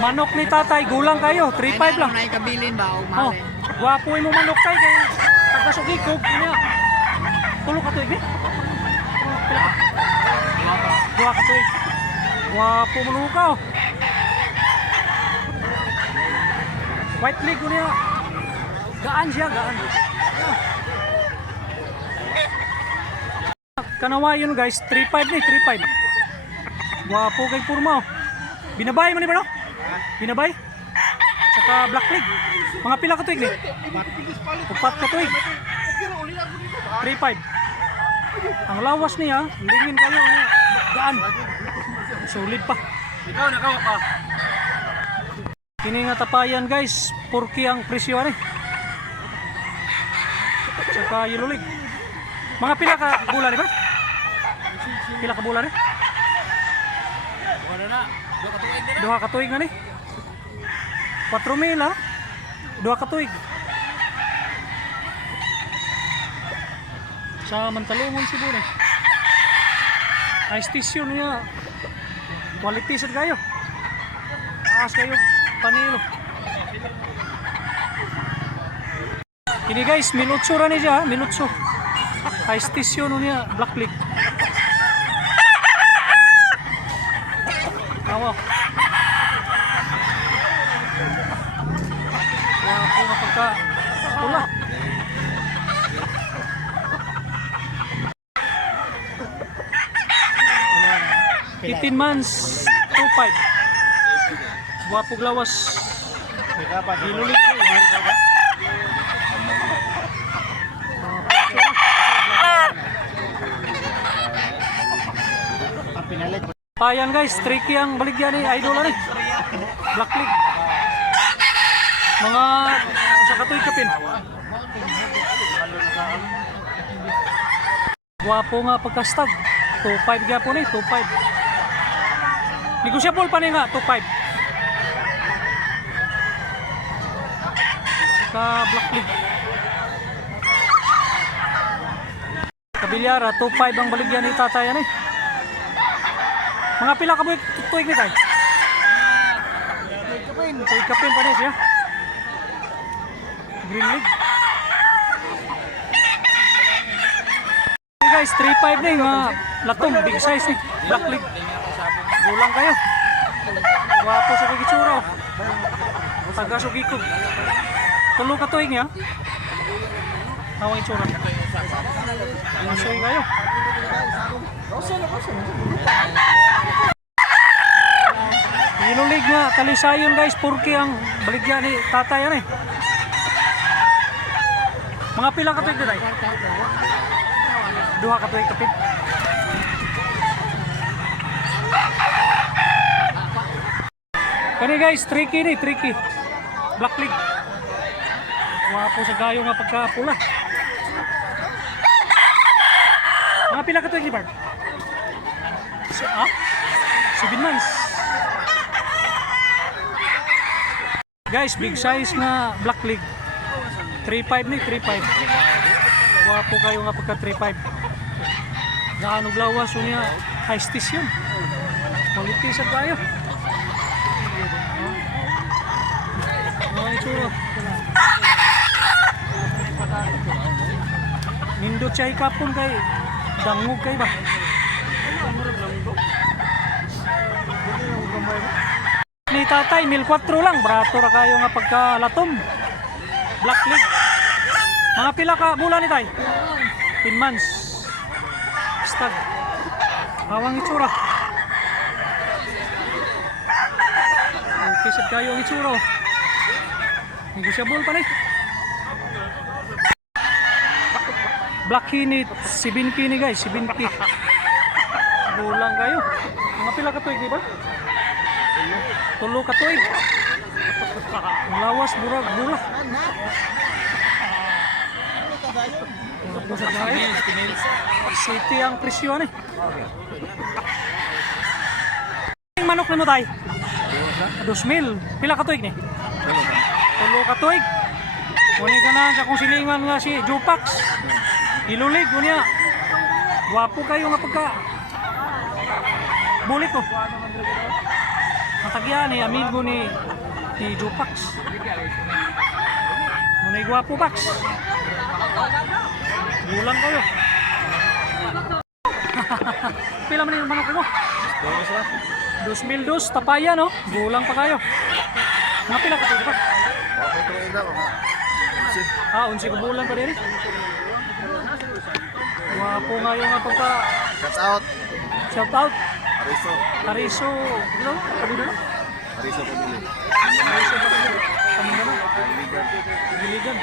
Manok ni tatay, gulang kayo, 3-5 lang. Ay kabilin ba o Oh, mahalin? gwapo mo manok tay kay taga-sugikog niya. Tulo ka tuig ni? Pila ka? Dua ka tuig. Gwapo mo lukaw. White leg niya. Gaan siya, gaan. Kanawa yun guys, 3-5 ni, 3-5. Gwapo kay Purma. Binabay mo ni ba no? Binabay? Saka black leg. Mga pila ka tuig ni? 4 ka tuig. 3-5. Ang lawas niya, lingin kayo niya. Gaan. Solid pa. Ikaw nakawa pa. Kini nga tapayan guys, porky ang presyo ni. Saka yellow leg. Mga pila ka bulan ba? Pila ka bulan ni? Wala na. Duha ka tuig na ni. 4,000 ha? Duha ka tuig. Sa Mantalungon Cebu ni. Ay station niya. Quality sad kayo. Taas kayo panilo. Ini guys, minutso ra ni siya, minutso. Ay station niya, black leg. Tawa. Wapo nga pagka pula. Itin months, 2-5. Wapo glawas. Dilulig. Ayan guys, tricky ang baligyan ni Idol ni. Black leg. Mga sa katuig kapin. Wapo nga pagkastag. 2-5 gyapon ni, 2-5. Negosyable pa ni nga 2-5. Sa black leg. Kabilyara 2-5 ang baligyan ni tatay ani. Mga pila ka tuig ni tay? Tuig kapin pa ni siya. Green leg. Hey guys, 3-5 ni mga latom, big size ni. Black leg. Gulang kayo. Wapo sa kikitsura. Taga Sugikog. Tulo ka tuig niya. Awang itsura. Masoy kayo. Inulig nga, kalisayon guys, porky ang baligyan ni tatay yan eh. Mga pila ka tuig na tayo? Duha ka tuig kapit. Kani guys, tricky ni, tricky. Black leg. Wapo sa gayo nga pagkapula. Mga pila ka tuig ni Bart? 7 months. Guys, big size nga black leg. 3-5 ni, 3-5. Wapo kayo nga pagka 3-5. Gaanog lawas niya, high station. Quality sa tayo. Mga itsura. Nindot siya ikapon kay dangog kay ba? Ni tatay, 1,400 lang. Brato ra kayo nga pagkalatom. Black leg. Mga pila ka bulan ni tay? 10 months. Stag. Awang itsura. Okay, sad kayo ang itsura. Negosyable pa ni. Black hinit, 7K ni guys, 7K. Bulang kayo. Mga pila ka tuig di ba? Tulo ka tuig. Lawas, burag, burak. City ang presyo ni. Ang manok ni mo tay? 2,000. Pila ka tuig ni? Tulo ka tuig. Muni ka na sa kung silingan nga si Jupax. Ilulig, niya. Wapo kayo nga pagka bulit ko. Matagya ni amigo ni Jupax. Munay gwapo Pax. Gulang kayo. Pila man yung manok mo? 2,002 tapaya no? Gulang pa kayo. Mga pila ka ito Pax? Unsi ka bulan pa din. Gwapo nga yung pagka... Shout out. Shout out. Ariso. Tariso. Ano? Kabilo na? Ariso pamili. Tariso pa rin. Kami na. Giligan.